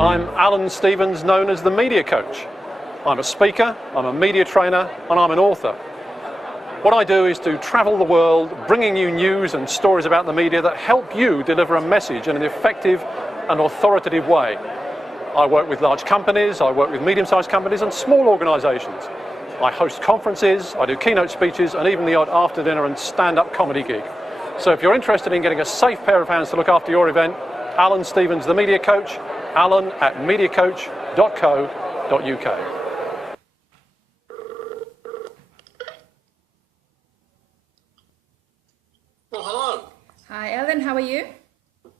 I'm Alan Stevens, known as the Media Coach. I'm a speaker, I'm a media trainer, and I'm an author. What I do is to travel the world, bringing you news and stories about the media that help you deliver a message in an effective and authoritative way. I work with large companies, I work with medium-sized companies and small organisations. I host conferences, I do keynote speeches, and even the odd after-dinner and stand-up comedy gig. So if you're interested in getting a safe pair of hands to look after your event, Alan Stevens, the Media Coach, alan@mediacoach.co.uk. Well, hello. Hi, Alan. How are you?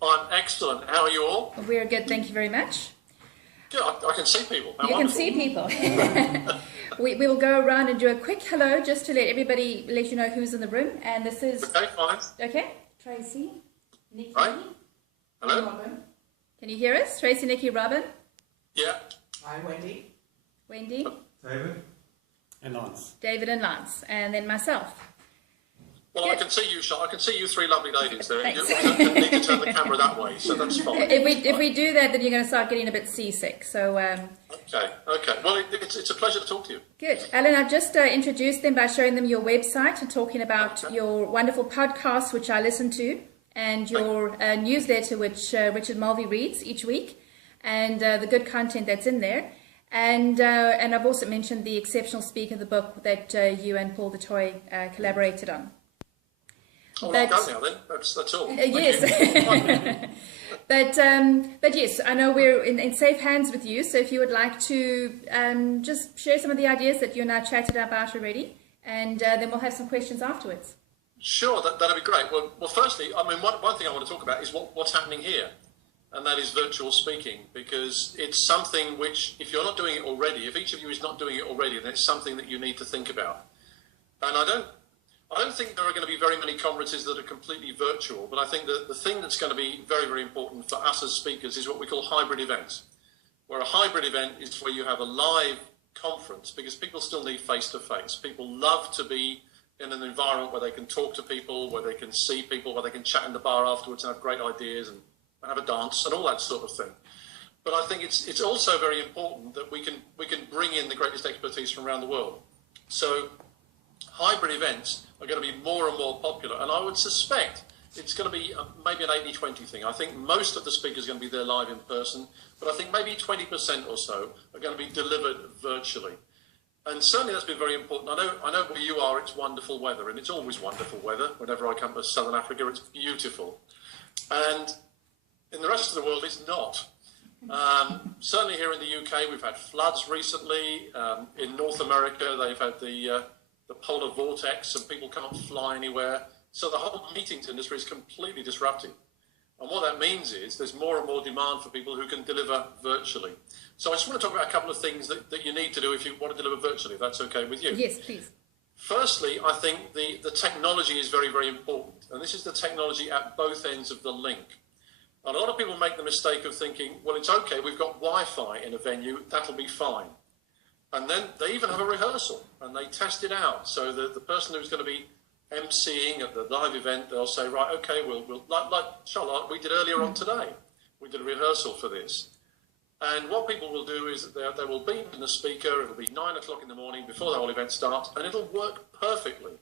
I'm excellent. How are you all? We're good. Thank you very much. Yeah, I can see people. How you wonderful. can see people. we will go around and do a quick hello just to let everybody, let you know who's in the room. And this is... Okay, fine. Okay. Tracy, Nikki. Right. Hello. Robin. Can you hear us? Tracy, Nikki, Robin. Yeah. Hi, Wendy. Wendy. David. And Lance. David and Lance. And then myself. Well, Good. I can see you, I can see you three lovely ladies there. Thanks. You need to turn the camera that way, so that's fine. If we do that, then you're going to start getting a bit seasick. So. Okay. Well, it's a pleasure to talk to you. Good. Alan, I've just introduced them by showing them your website and talking about your wonderful podcast, which I listen to, and your newsletter, which Richard Mulvey reads each week, and the good content that's in there. And I've also mentioned the exceptional speaker, the book that you and Paul DeToy collaborated on. Oh, I'll go now then. That's all. Yes. But yes, I know we're in safe hands with you. So if you would like to just share some of the ideas that you and I chatted about already, and then we'll have some questions afterwards. Sure, that'd be great. Well, firstly, I mean, one thing I want to talk about is what's happening here, and that is virtual speaking, because it's something which, if you're not doing it already, if each of you is not doing it already, then it's something that you need to think about. And I don't think there are going to be very many conferences that are completely virtual, but I think that the thing that's going to be very, very important for us as speakers is what we call hybrid events, where a hybrid event is where you have a live conference, because people still need face-to-face. People love to be in an environment where they can talk to people, where they can see people, where they can chat in the bar afterwards and have great ideas and have a dance and all that sort of thing. But I think it's also very important that we can bring in the greatest expertise from around the world. So hybrid events are going to be more and more popular, and I would suspect it's going to be maybe an 80-20 thing. I think most of the speakers are going to be there live in person, but I think maybe 20% or so are going to be delivered virtually. And certainly that's been very important. I know where you are, it's wonderful weather, and it's always wonderful weather. Whenever I come to Southern Africa, it's beautiful. And in the rest of the world, it's not. Certainly here in the UK, we've had floods recently. In North America, they've had the polar vortex, and people can't fly anywhere. So the whole meetings industry is completely disrupted. And what that means is there's more and more demand for people who can deliver virtually. So I just want to talk about a couple of things that you need to do if you want to deliver virtually, if that's okay with you. Yes, please. Firstly, I think the technology is very, very important. And this is the technology at both ends of the link. And a lot of people make the mistake of thinking, well, it's okay, we've got Wi-Fi in a venue, that'll be fine. And then they even have a rehearsal and they test it out. So the person who's going to be emceeing at the live event, they'll say, right, okay, we'll like Charlotte, we did earlier on today. We did a rehearsal for this. And what people will do is that they will beam in the speaker, it'll be 9 o'clock in the morning before the whole event starts, and it'll work perfectly.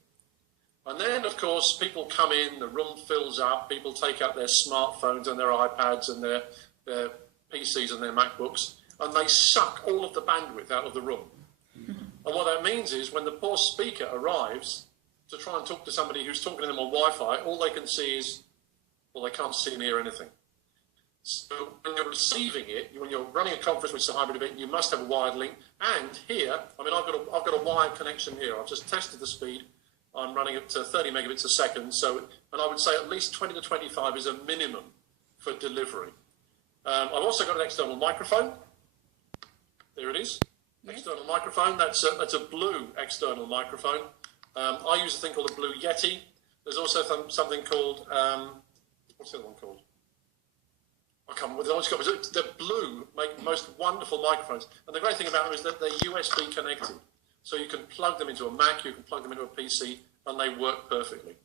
And then, of course, people come in, the room fills up, people take out their smartphones and their iPads and their PCs and their MacBooks, and they suck all of the bandwidth out of the room. And what that means is when the poor speaker arrives to try and talk to somebody who's talking to them on Wi-Fi, all they can see is, well, they can't see and hear anything. So when you're receiving it, when you're running a conference which is a hybrid event, you must have a wired link. And here, I mean, I've got a wired connection here. I've just tested the speed. I'm running it to 30 megabits a second. So, and I would say at least 20 to 25 is a minimum for delivery. I've also got an external microphone. There it is. Yes. External microphone. That's a blue external microphone. I use a thing called a Blue Yeti. There's also something called, what's the other one called? I can't remember what it's called. The Blue make the most wonderful microphones. And the great thing about them is that they're USB connected. So you can plug them into a Mac, you can plug them into a PC, and they work perfectly.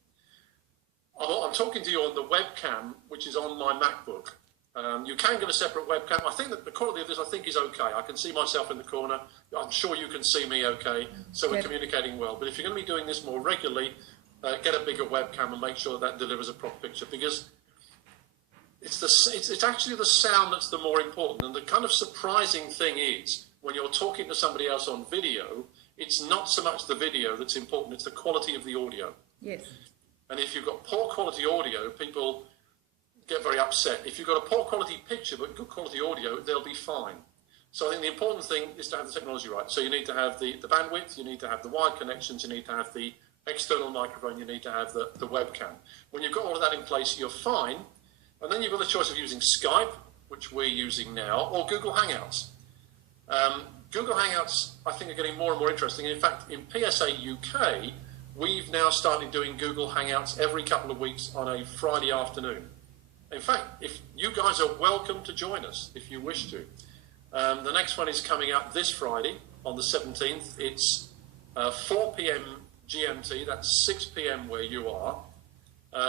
I'm talking to you on the webcam, which is on my MacBook. You can get a separate webcam. I think that the quality of this, I think, is okay. I can see myself in the corner. I'm sure you can see me okay. So we're communicating well. But if you're going to be doing this more regularly, get a bigger webcam and make sure that delivers a proper picture, because it's actually the sound that's the more important. And the kind of surprising thing is, when you're talking to somebody else on video, it's not so much the video that's important, it's the quality of the audio. Yes. And if you've got poor quality audio, people get very upset. If you've got a poor quality picture but good quality audio, they'll be fine. So I think the important thing is to have the technology right. So you need to have the bandwidth, you need to have the wired connections, you need to have the external microphone, you need to have the webcam. When you've got all of that in place, you're fine. And then you've got the choice of using Skype, which we're using now, or Google Hangouts. Google Hangouts, I think, are getting more and more interesting. In fact, in PSA UK, we've now started doing Google Hangouts every couple of weeks on a Friday afternoon. In fact, if you guys are welcome to join us if you wish to. The next one is coming up this Friday on the 17th. It's 4 p.m. GMT, that's 6 p.m. where you are.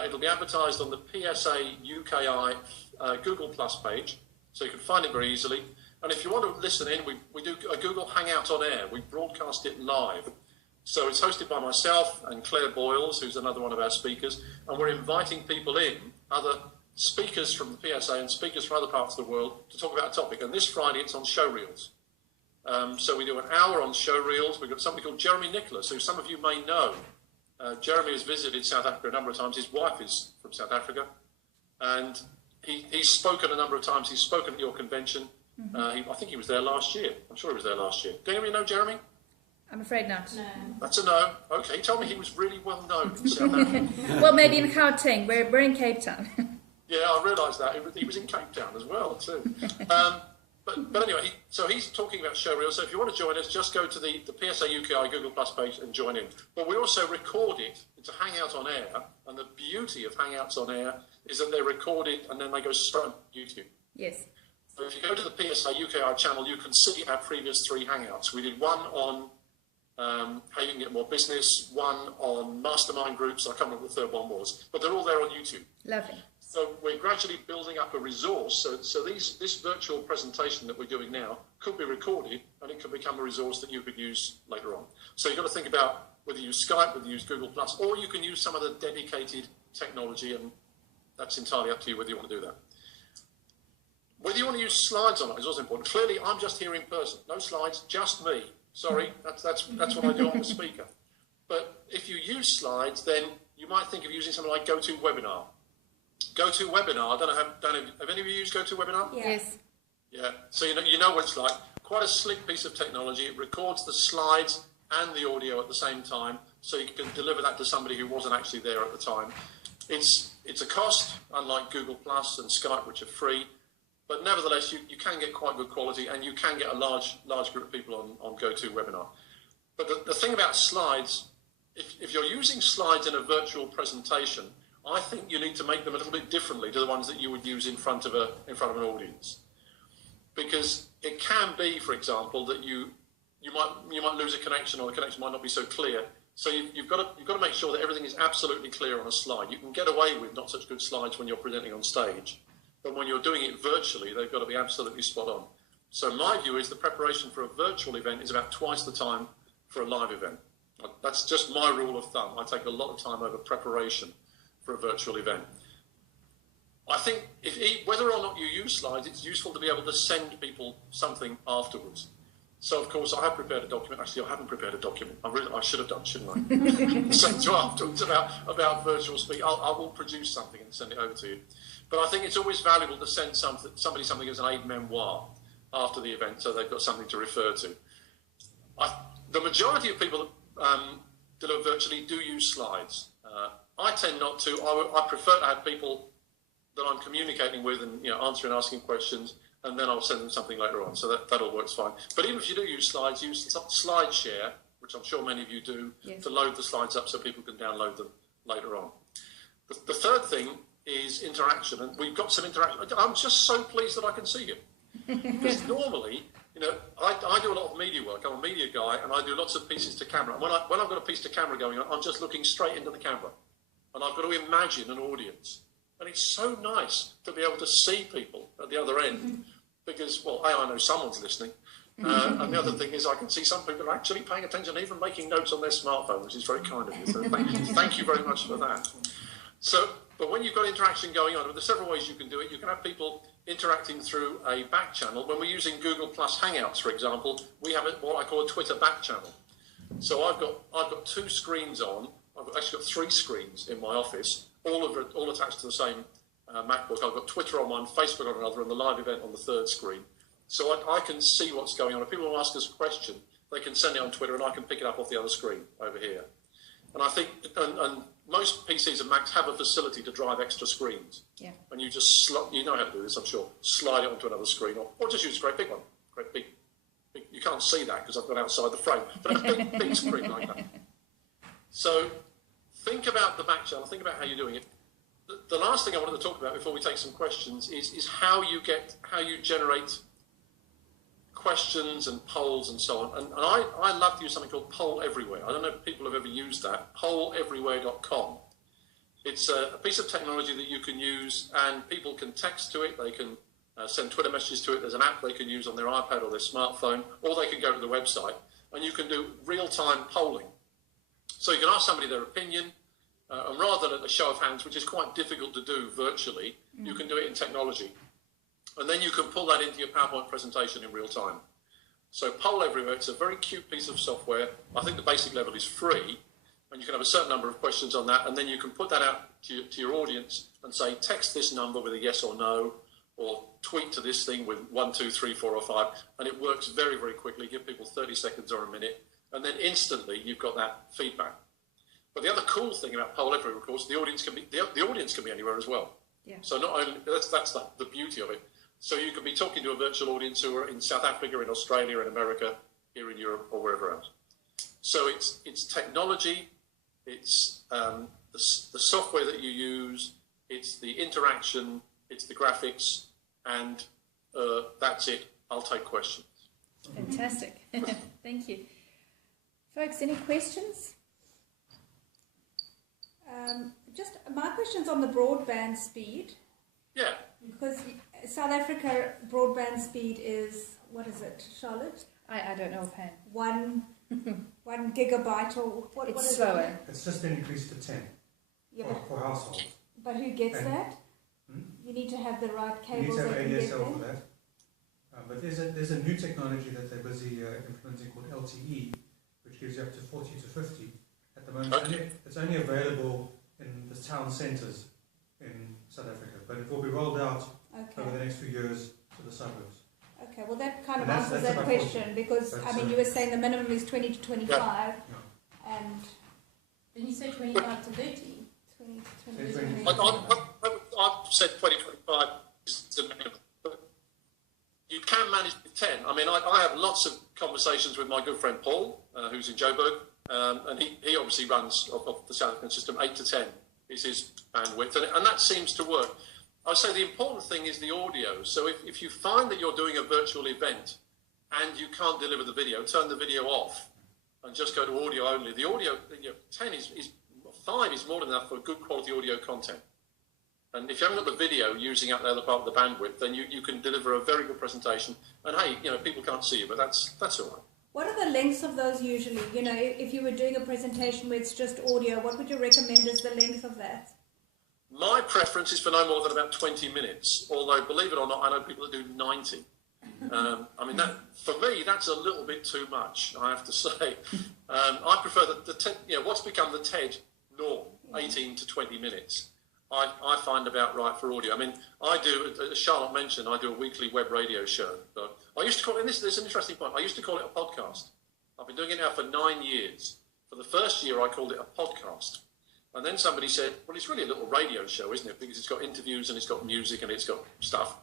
It'll be advertised on the PSA UKI Google Plus page, so you can find it very easily. And if you want to listen in, we do a Google Hangout on air. We broadcast it live. So it's hosted by myself and Claire Boyles, who's another one of our speakers, and we're inviting people in, other speakers from the PSA and speakers from other parts of the world, to talk about a topic. And this Friday it's on showreels. So we do an hour on showreels. We've got somebody called Jeremy Nicholas, who some of you may know. Jeremy has visited South Africa a number of times. His wife is from South Africa. And he's spoken a number of times. He's spoken at your convention. I think he was there last year. I'm sure he was there last year. Do anybody know Jeremy? I'm afraid not. No. That's a no. Okay, he told me he was really well known in South Africa. Well, maybe in Gauteng. We're in Cape Town. Yeah, I realised that. He was in Cape Town as well, too. But anyway, so he's talking about showreels. So if you want to join us, just go to the PSA UKI Google Plus page and join in. But we also record it. It's a Hangout on air. And the beauty of Hangouts on air is that they're recorded and then they go straight on YouTube. Yes. So if you go to the PSA UKI channel, you can see our previous 3 Hangouts. We did one on how you can get more business, one on mastermind groups. I can't remember what the third one was. But they're all there on YouTube. Lovely. So we're gradually building up a resource. So this virtual presentation that we're doing now could be recorded and it could become a resource that you could use later on. So you've got to think about whether you use Skype, whether you use Google Plus, or you can use some of the dedicated technology, and that's entirely up to you whether you want to do that. Whether you want to use slides or not is also important. Clearly, I'm just here in person. No slides, just me. Sorry, that's what I do on the speaker. But if you use slides, then you might think of using something like GoToWebinar. GoToWebinar, I don't know, have any of you used GoToWebinar? Yes. Yeah, so you know what it's like. Quite a slick piece of technology. It records the slides and the audio at the same time, so you can deliver that to somebody who wasn't actually there at the time. It's a cost, unlike Google Plus and Skype, which are free, but nevertheless, you can get quite good quality, and you can get a large group of people on GoToWebinar. But the thing about slides, if you're using slides in a virtual presentation, I think you need to make them a little bit differently to the ones that you would use in front of an audience, because it can be, for example, that you might lose a connection, or the connection might not be so clear. So you've got to make sure that everything is absolutely clear on a slide. You can get away with not such good slides when you're presenting on stage, but when you're doing it virtually, they've got to be absolutely spot on. So my view is the preparation for a virtual event is about twice the time for a live event. That's just my rule of thumb. I take a lot of time over preparation for a virtual event. I think whether or not you use slides, it's useful to be able to send people something afterwards. So, of course, I have prepared a document. Actually, I haven't prepared a document. I should have done, shouldn't I? Send you afterwards about virtual speak. I will produce something and send it over to you. But I think it's always valuable to send somebody something as an aid memoir after the event, so they've got something to refer to. The majority of people that deliver virtually do use slides. I tend not to. I prefer to have people that I'm communicating with and answering, asking questions, and then I'll send them something later on. So that all works fine. But even if you do use slides, use SlideShare, which I'm sure many of you do, yes, to load the slides up so people can download them later on. The third thing is interaction, and we've got some interaction. I'm just so pleased that I can see you, because normally, I do a lot of media work. I'm a media guy, and I do lots of pieces to camera. And when I've got a piece to camera going on, I'm just looking straight into the camera, and I've got to imagine an audience. And it's so nice to be able to see people at the other end because, well, I know someone's listening. And the other thing is I can see some people are actually paying attention, even making notes on their smartphone, which is very kind of you. So thank you very much for that. So, but when you've got interaction going on, there's several ways you can do it. You can have people interacting through a back channel. When we're using Google Plus Hangouts, for example, we have what I call a Twitter back channel. So I've got 2 screens on. I've actually got 3 screens in my office, all attached to the same MacBook. I've got Twitter on one, Facebook on another, and the live event on the 3rd screen. So I can see what's going on. If people want to ask us a question, they can send it on Twitter, and I can pick it up off the other screen over here. And I think, and most PCs and Macs have a facility to drive extra screens. Yeah. And you just, you know how to do this, I'm sure. Slide it onto another screen, or just use a great big one. Great big. You can't see that because I've gone outside the frame, but a big screen like that. So think about the back channel. Think about how you're doing it. The last thing I wanted to talk about before we take some questions is how you generate questions and polls and so on. And I love to use something called Poll Everywhere. I don't know if people have ever used that. Polleverywhere.com. It's a piece of technology that you can use, and people can text to it. They can send Twitter messages to it. There's an app they can use on their iPad or their smartphone, or they can go to the website, and you can do real-time polling. So you can ask somebody their opinion, and rather than a show of hands, which is quite difficult to do virtually, you can do it in technology. And then you can pull that into your PowerPoint presentation in real time. So Poll Everywhere, it's a very cute piece of software. I think the basic level is free, and you can have a certain number of questions on that, and then you can put that out to your audience and say, text this number with a yes or no, or tweet to this thing with 1, 2, 3, 4, or 5, and it works very, very quickly. Give people 30 seconds or a minute, and then instantly you've got that feedback. But the other cool thing about Poll Everywhere, of course, the audience can be anywhere as well. Yeah. So not only that's the beauty of it. So you can be talking to a virtual audience who are in South Africa, in Australia, in America, here in Europe, or wherever else. So it's technology, it's the software that you use, it's the interaction, it's the graphics, and that's it. I'll take questions. Fantastic. Thank you. Folks, any questions? Just my question's on the broadband speed. Yeah. Because South Africa broadband speed is, what is it, Charlotte? I don't know offhand. 1 gigabyte or what? It's what is slower. it? It's just been increased to 10 for households. But who gets that? You need to have the right You need cables to have that can get ADSL for there. that. But there's a new technology that they're busy implementing called LTE, which gives you up to 40 to 50. At the moment, Okay. it's only available in the town centres in South Africa, but it will be rolled out over the next few years to the suburbs. Okay, well that kind of And answers that's that about question, because That's, I mean you were saying the minimum is 20 to 25 and Didn't you say 25 to 30? 20 to 20. 25. I've said 2025 is the minimum. But you can manage with 10. I mean, I have lots of conversations with my good friend Paul, who's in Joburg, and he obviously runs of the South African system. 8 to 10 is his bandwidth, and that seems to work. I say the important thing is the audio. So if you find that you're doing a virtual event and you can't deliver the video, turn the video off and just go to audio only. The audio, 10 is 5 is more than enough for good quality audio content. And if you haven't got the video using up the other part of the bandwidth, then you can deliver a very good presentation. And hey, people can't see you, but that's all right. What are the lengths of those usually? If you were doing a presentation where it's just audio, what would you recommend as the length of that? My preference is for no more than about 20 minutes, although, believe it or not, I know people that do 90. I mean, for me, that's a little bit too much, I have to say. I prefer what's become the TED norm, 18 to 20 minutes. I find about right for audio. I mean, I do, as Charlotte mentioned, I do a weekly web radio show. I used to call it, and this is an interesting point, I used to call it a podcast. I've been doing it now for 9 years. For the first year, I called it a podcast. And then somebody said, well, it's really a little radio show, isn't it? Because it's got interviews and it's got music and it's got stuff.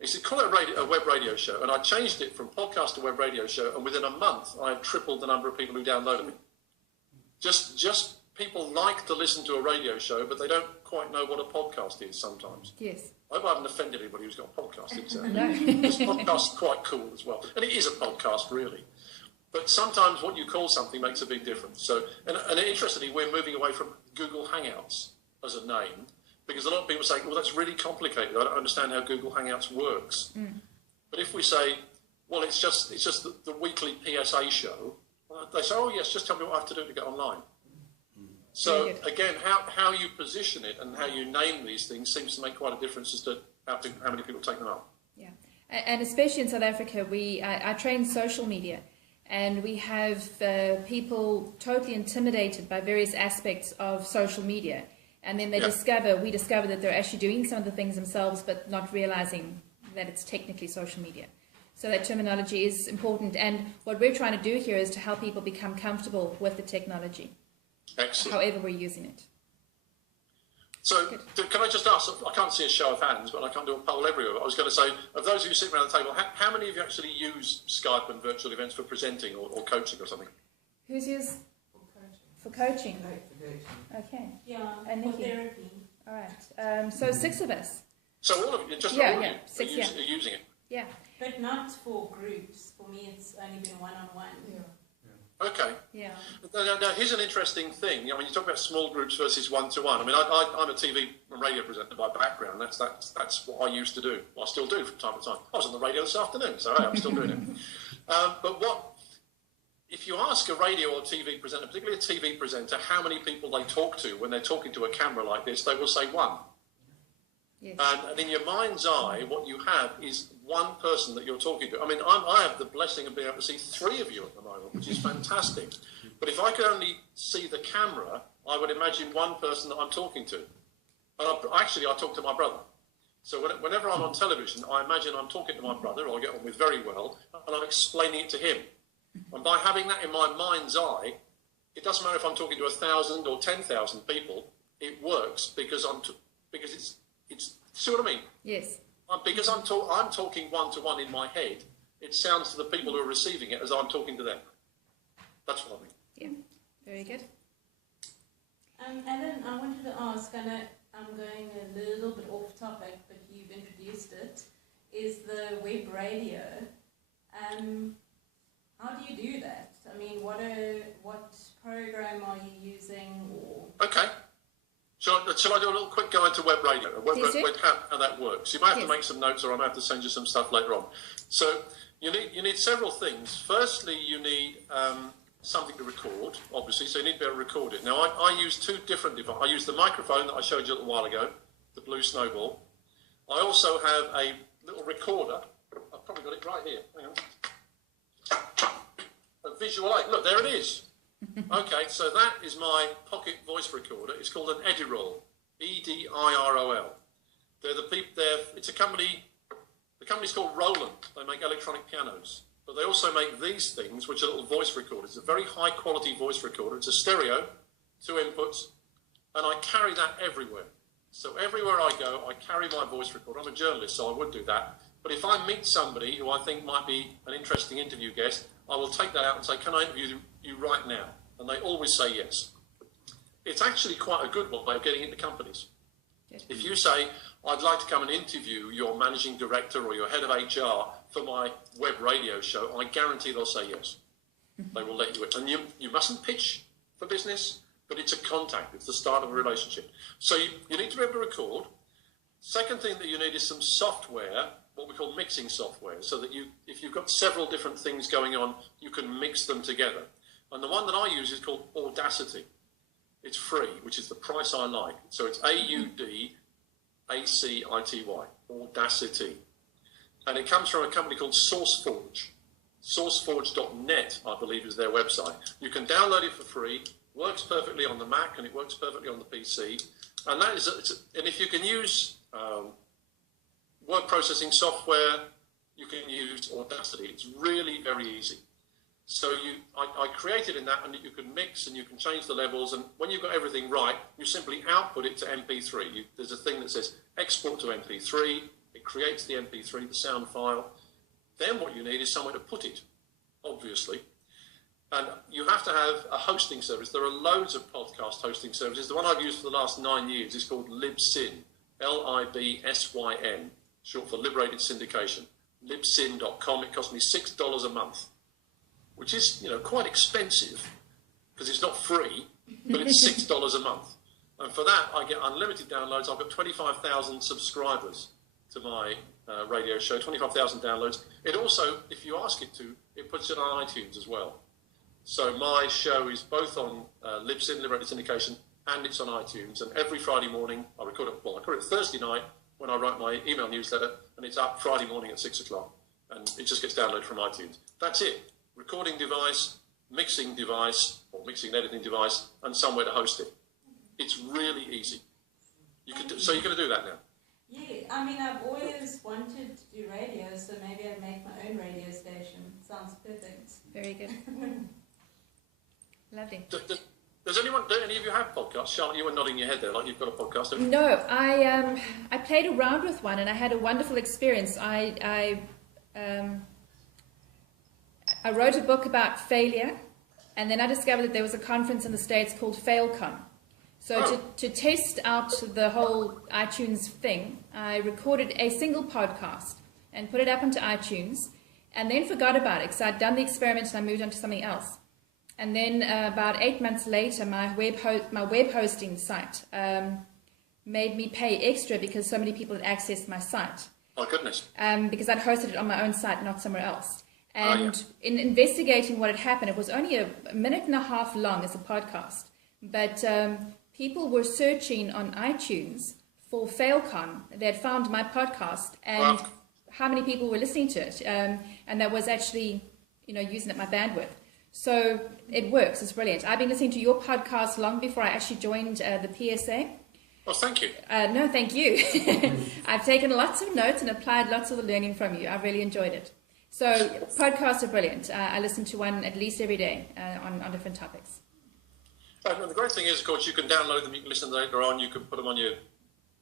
He said, call it a web radio show. And I changed it from podcast to web radio show. And within a month, I had tripled the number of people who downloaded it. Just people like to listen to a radio show, but they don't quite know what a podcast is sometimes. Yes. I hope I haven't offended anybody who's got a podcast. No. This podcast's quite cool as well. And it is a podcast, really. But sometimes what you call something makes a big difference. So, and interestingly, we're moving away from Google Hangouts as a name, Because a lot of people say, well, that's really complicated. I don't understand how Google Hangouts works. But if we say, well, it's just the weekly PSA show, they say, oh, yes, just tell me what I have to do to get online. So, again, how you position it and how you name these things seems to make quite a difference as to how many people take them up. Yeah, and especially in South Africa, I train social media, and we have people totally intimidated by various aspects of social media. And then we discover that they're actually doing some of the things themselves, but not realizing that it's technically social media. So that terminology is important. And what we're trying to do here is to help people become comfortable with the technology. Excellent. However we're using it. So can I just ask, I can't see a show of hands, but I can't do a poll everywhere. But I was going to say, of those of you sitting around the table, how many of you actually use Skype and virtual events for presenting or coaching or something? Who's used? For coaching. Okay. Yeah, and for Nikki. therapy. All right. So 6 of us. So all of you, just all of you are using it? Yeah. But not for groups. For me, it's only been one-on-one. Okay. Yeah. Now, here's an interesting thing. You talk about small groups versus one-to-one. I mean, I'm a TV and radio presenter by background. That's what I used to do. I still do from time to time. I was on the radio this afternoon, so hey, I'm still doing it. But if you ask a radio or TV presenter, particularly a TV presenter, how many people they talk to when they're talking to a camera like this, they will say one. Yes. And in your mind's eye, what you have is one person that you're talking to. I mean, I have the blessing of being able to see 3 of you at the moment, which is fantastic. But if I could only see the camera, I would imagine one person that I'm talking to. And I talk to my brother. So whenever I'm on television, I imagine I'm talking to my brother, who I get on with very well, and I'm explaining it to him. And by having that in my mind's eye, it doesn't matter if I'm talking to 1,000 or 10,000 people, it works because it's see what I mean? Yes. Because I'm talking one-to-one in my head, it sounds to the people who are receiving it as I'm talking to them. That's what I mean. Yeah, very good. Alan, I wanted to ask, and I'm going a little bit off topic, but you've introduced it, is the web radio. How do you do that? I mean, what program are you using? Okay. Shall I do a little quick go into web radio, how that works? You might have to make some notes, or I might have to send you some stuff later on. So you need several things. Firstly, you need something to record, obviously, so you need to be able to record it. Now, I use 2 different devices. I use the microphone that I showed you a little while ago, the Blue Snowball. I also have a little recorder. I've probably got it right here. Hang on. A visual aid. Look, there it is. Okay, so that is my pocket voice recorder. It's called an Edirol, E-D-I-R-O-L. It's a company. The company's called Roland. They make electronic pianos, but they also make these things, which are little voice recorders. It's a very high quality voice recorder. It's a stereo, 2 inputs, and I carry that everywhere. So everywhere I go, I carry my voice recorder. I'm a journalist, so I would do that. But if I meet somebody who I think might be an interesting interview guest, I will take that out and say, can I interview you right now? And they always say yes. It's actually quite a good way of getting into companies. Yes. If you say, I'd like to come and interview your managing director or your head of HR for my web radio show, I guarantee they'll say yes. They will let you in. And you mustn't pitch for business, but it's a contact. It's the start of a relationship. So you need to be able to record. Second thing that you need is some software, what we call mixing software, so that if you've got several different things going on, you can mix them together. And the one that I use is called Audacity. It's free, which is the price I like. So it's Audacity, Audacity. And it comes from a company called SourceForge. SourceForge.net, I believe, is their website. You can download it for free. Works perfectly on the Mac and it works perfectly on the PC. And and if you can use word processing software, you can use Audacity. It's really very easy. So I created in that, and you can mix and you can change the levels. And when you've got everything right, you simply output it to MP3. There's a thing that says export to MP3. It creates the MP3, the sound file. Then what you need is somewhere to put it, obviously. And you have to have a hosting service. There are loads of podcast hosting services. The one I've used for the last 9 years is called Libsyn, Libsyn, short for Liberated Syndication. Libsyn.com. It cost me $6 a month, which is, quite expensive because it's not free, but it's $6 a month. And for that, I get unlimited downloads. I've got 25,000 subscribers to my radio show, 25,000 downloads. It also, if you ask it to, it puts it on iTunes as well. So my show is both on Libsyn, Liberated Syndication, and it's on iTunes. And every Friday morning, I record it Thursday night when I write my email newsletter, and it's up Friday morning at 6 o'clock. And it just gets downloaded from iTunes. That's it. Recording device, mixing device, or mixing and editing device, and somewhere to host it. It's really easy. So you're going to do that now? Yeah, I mean, I've always wanted to do radio, so maybe I'd make my own radio station. Sounds perfect. Very good. Lovely. Do any of you have podcasts? Charlotte, you were nodding your head there like you've got a podcast. Haven't you? No, I played around with one and I had a wonderful experience. I wrote a book about failure, and then I discovered that there was a conference in the States called FailCon. So to test out the whole iTunes thing, I recorded a single podcast and put it up onto iTunes, and then forgot about it because I'd done the experiment and I moved on to something else. And then about 8 months later, my web hosting site made me pay extra because so many people had accessed my site. Oh, goodness. Because I'd hosted it on my own site, not somewhere else. And in investigating what had happened, it was only a minute and a half long as a podcast. But people were searching on iTunes for FailCon. They had found my podcast and how many people were listening to it. And that was actually, using up my bandwidth. So it works. It's brilliant. I've been listening to your podcast long before I actually joined the PSA. Oh, thank you. No, thank you. I've taken lots of notes and applied lots of the learning from you. I've really enjoyed it. So podcasts are brilliant. I listen to one at least every day on different topics. The great thing is, of course, you can download them. You can listen later on. You can put them on your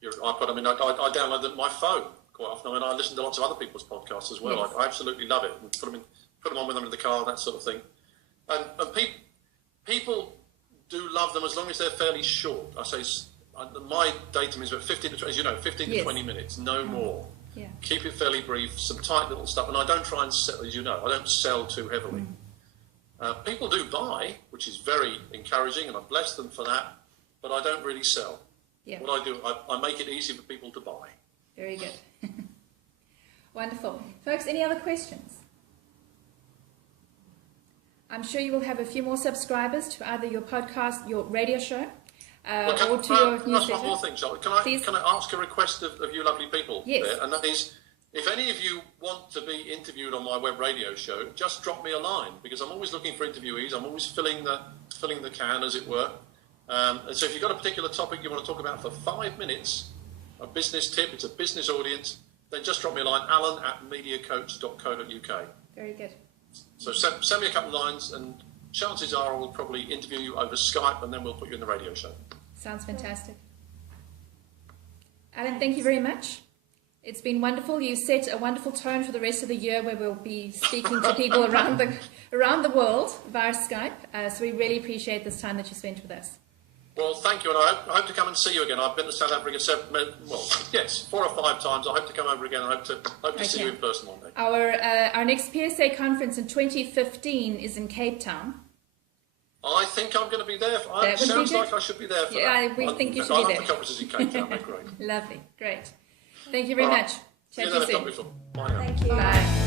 iPod. I mean, I download them on my phone quite often. I mean, I listen to lots of other people's podcasts as well. Yes. I absolutely love it. And put them on with them in the car, that sort of thing. And people do love them as long as they're fairly short. I say my datum is about 15 to 20, as you know, 15 to 20 minutes, no more. Yeah. Keep it fairly brief, some tight little stuff. And I don't try and sell, as you know, I don't sell too heavily. People do buy, which is very encouraging, and I bless them for that, but I don't really sell. Yeah. What I do, I make it easy for people to buy. Very good. Wonderful. Folks, any other questions? I'm sure you will have a few more subscribers to either your podcast, your radio show, or to your newsletter. That's one more thing, Charlotte. Can I ask a request of you lovely people there? And that is, if any of you want to be interviewed on my web radio show, just drop me a line, because I'm always looking for interviewees. I'm always filling the can, as it were. And so if you've got a particular topic you want to talk about for 5 minutes, a business tip, it's a business audience, then just drop me a line, alan@mediacoach.co.uk. Very good. So send me a couple of lines, and chances are I will probably interview you over Skype, and then we'll put you in the radio show. Sounds fantastic. Alan, thank you very much. It's been wonderful. You set a wonderful tone for the rest of the year, where we'll be speaking to people around the world via Skype. So we really appreciate this time that you spent with us. Well, thank you, and I hope to come and see you again. I've been to South Africa 4 or 5 times. I hope to come over again. I hope to see you in person one day. Our next PSA conference in 2015 is in Cape Town. I think I'm going to be there. It sounds like I should be there for that. Yeah, we think you should be there. I love the conferences in Cape Town. They're great. Lovely. Great. Thank you very much. Chat to you soon. Bye now. Thank you. Bye.